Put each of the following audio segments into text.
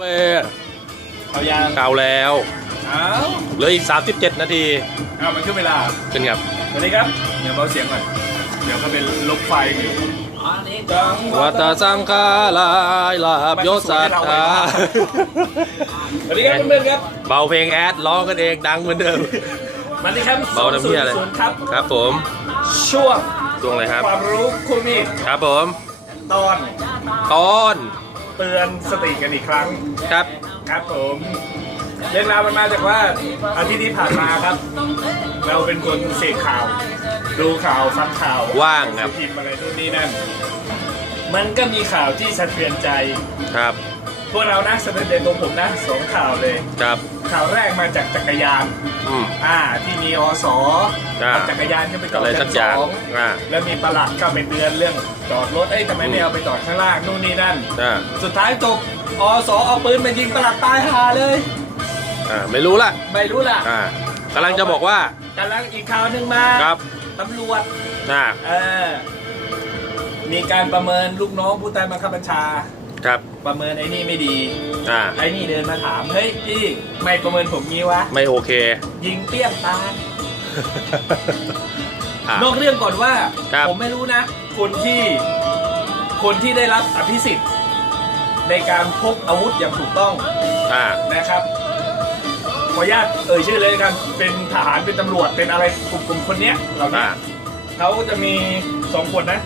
เลยเอายางเก่าแล้วอ้าวเหลืออีก 37 นาทีอ้าวมันขึ้นเวลาขึ้นครับสวัสดีครับ เดี๋ยวเบาเสียงก่อนเดี๋ยวเขาเป็นลบไฟอยู่จังหวัตสังฆาลายลาบยศสัทธาสวัสดีครับเพื่อนๆครับ เบาเพลงแอดร้องกันเองดังเหมือนเดิมมาที่ครับเบาน้ำเพี้ยเลยศูนย์ครับครับผม ช่วงตวงเลยครับ ความรู้คู่มีดครับผม ตอน ตอน เตือนสติกันอีกครั้งครับ ครับผมเรื่องราวมันมาจากว่าอาทิตย์ที่ผ่านมาครับ เราเป็นคนเสพข่าว ดูข่าวฟังข่าวว่างครับ พิมพ์อะไรนู่นนี่นั่น มันก็มีข่าวที่สะเทือนใจครับ พวกเรานะสะเทือนใจตัวผมนะสองข่าวเลย ครับ ข่าวแรกมาจากจักรยาน อืม อ่า ที่มีอสอ่าเอาจักรยานขึ้นไปจออะดไรสัชั้กนอสย่างองอ่าแล้วมีประหลัดเข้าไปเตือนเรื่องจอดรถเอ้ยทำไมไม่เอาไปจอดข้างล่างนู่นนี่นั่น อ่าสุดท้ายจบอสเอาปืนมายิงประหลัดตายหาเลย อ่าไม่รู้ละไม่รู้ล่ะอ่ากำลังจะบอกว่ากำลังอีกข่าวหนึ่งมาครับตำรวจ อ่า เออมีการประเมินลูกน้องผู้ใต้บังคับบัญชา ครับ ประเมินไอ้นี่ไม่ดี อ่า ไอ้นี่เดินมาถามเฮ้ยพี่ไม่ประเมินผมงี้วะ ไม่โอเค ยิงเปี้ยงตายอะ นอกเรื่องก่อนว่า ครับ ผมไม่รู้นะ คนที่คนที่ได้รับอภิสิทธิ์ ในการพกอาวุธอย่างถูกต้องอ่า นะครับขออนุญาตเอ่ยชื่อเลยกันเป็นทหารเป็นตำรวจเป็นอะไรกลุ่มกลุ่มคนเนี้ยเหล่านี้อ่า เขาจะมีสองคนนะ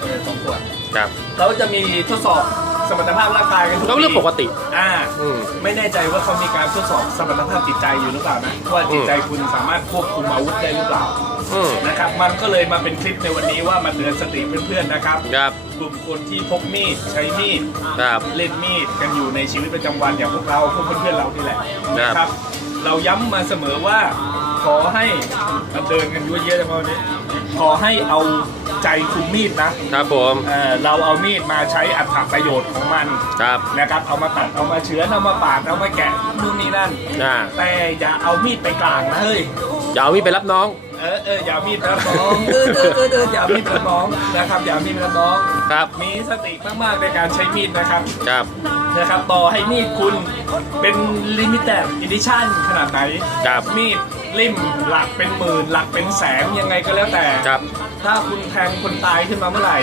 เออสองคน ครับเขาจะมีทดสอบสมรรถภาพร่างกายกันทุกก็เรื่องปกติ อ่า อืม ไม่แน่ใจว่าเขามีการทดสอบสมรรถภาพจิตใจอยู่หรือเปล่านะว่าจิตใจคุณสามารถควบคุมอาวุธได้หรือเปล่าอืม นะครับมันก็เลยมาเป็นคลิปในวันนี้ว่ามาเตือนสติเพื่อนๆนะครับ ครับ กลุ่มคนที่พกมีดใช้มีดครับ เล่นมีดกันอยู่ในชีวิตประจำวันอย่างพวกเราพวกเพื่อนๆเรานี่แหละครับ นะครับ เราย้ำมาเสมอว่าขอให้มันเดินกันยั่วเยอะจังวันนี้ขอให้เอา ใจคุมมีดนะครับผมเออเราเอามีดมาใช้อัตประโยชน์ของมันครับนะครับ เอามาตัดเอามาเฉือนเอามาปาดเอามาแกะนู่นนี่นั่นอ่าแต่อย่าเอามีดไปกลางนะเฮ้ยอย่าเอามีดไปรับน้องเออเอออย่ามีดไปรับน้องเออเออเออเอออย่ามีดไปรับน้องนะครับอย่ามีดไปรับน้องครับมีสติมากๆในการใช้มีดนะครับครับ นะครับต่อให้มีดคุณเป็นลิมิเต็ดอีดิชั่นขนาดไหนครับมีดลิ่มหลักเป็นหมื่นหลักเป็นแสนยังไงก็แล้วแต่ครับ ถ้าคุณแทงคนตายขึ้นมาเมื่อไหร่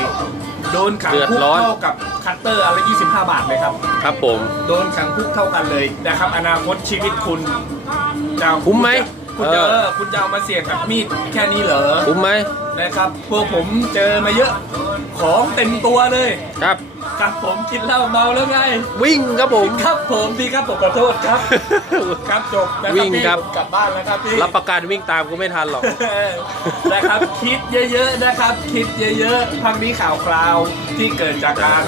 โดนขังเดือดคุกร้อน เท่ากับคัตเตอร์อะไร25 บาทเลยครับ ครับผม โดนขังคุกเท่ากันเลยนะครับ อนาคตชีวิตคุณจะคุ้มไหมคุณจะเออ เออคุณจะเอามาเสี่ยงกับมีดแค่นี้เหรอคุ้มไหมนะครับ พวกผมเจอมาเยอะ ของเต็มตัวเลย ครับ ครับผมกินเหล้าเมาแล้วไง วิ่งครับผม ครับผมพี่ครับผมขอโทษครับ ครับจบนะควิ่รับงพี่ครับ ผมกลับบ้านแล้วครับพี่ รับประกันวิ่งตามกูไม่ทันหรอก นะครับคิดเยอะๆนะครับ คิดเยอะๆพักนี้ข่าวคราวที่เกิดจากการ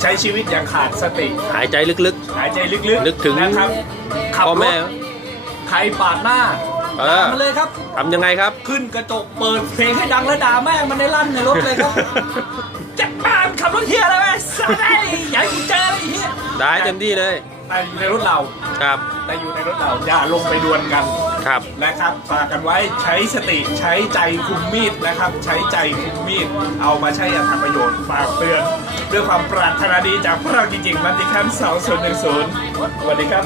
ใช้ชีวิตอย่างขาดสติ หายใจลึก หายใจลึกนึกถึง นะครับขับพ่อรแม่ ถใครปาดหน้าเออด่ามาเลยครับๆทำยังไงครับ ขึ้นกระจกเปิดเพลงให้ดังแล้วด่าแม่งมันในลั่นในรถเลยครับจัดการขับรถเฮียอะไร ไปสัตว์ไอ้อย่าให้กูเจอไอ้เฮียได้เต็มที่เลย แต่อยู่ในรถเรา ครับ แต่อยู่ในรถเราอย่าลงไปดวลกันครับ นะครับฝากกันไว้ใช้สติใช้ใจคุมมีดนะครับ ใช้ใจคุมมีด เอามาใช้อย่างทำประโยชน์ฝากเตือนด้วยความปรารถนาดีจากพวกเราจริงๆมันติคันเสาศูนย์หนึ่งศูนย์สวัสดีครับ